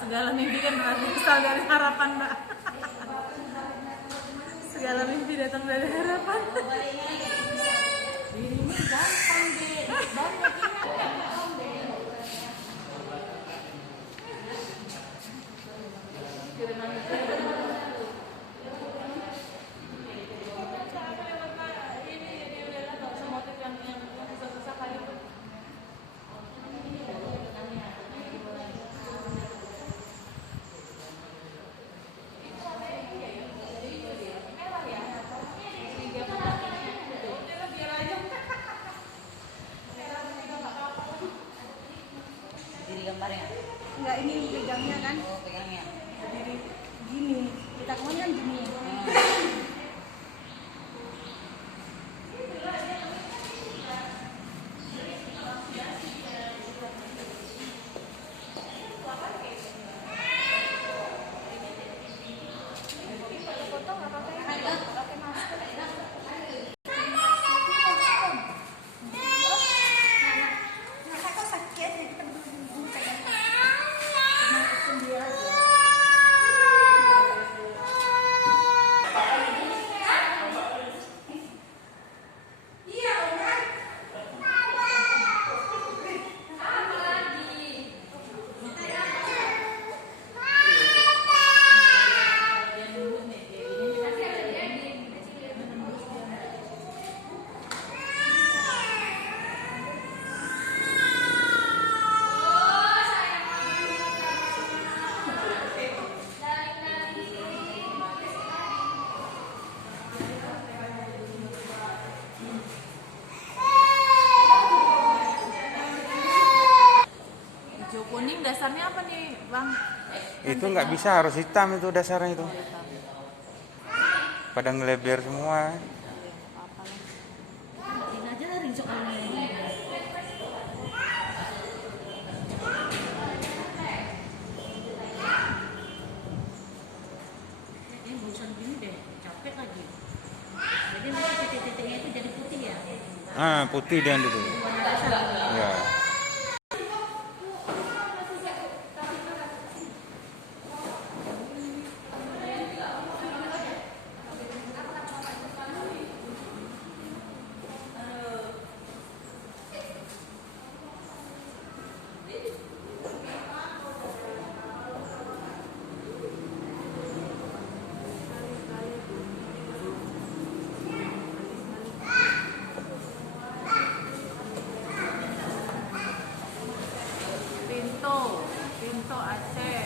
segala mimpi kan berasal dari harapan, Mbak. Segala mimpi datang dari harapan. Dirimu gampang deh, banyak gampang deh. Diri gambarnya? Enggak, ini pegangnya kan. Oh, pegangnya. Jadi gini, kita kemarin kan gini. Foto nggak pakai masker. Hijau kuning dasarnya apa nih, Bang? Itu nggak bisa, harus hitam itu dasarnya itu. Pada ngeleber semua. Ini aja lah rinso ini. Ini bosan gini deh, capek lagi. Jadi nanti titik-titiknya itu jadi putih ya? Ah, putih dia itu. Warna dasar. Ya. Pinto Aceh.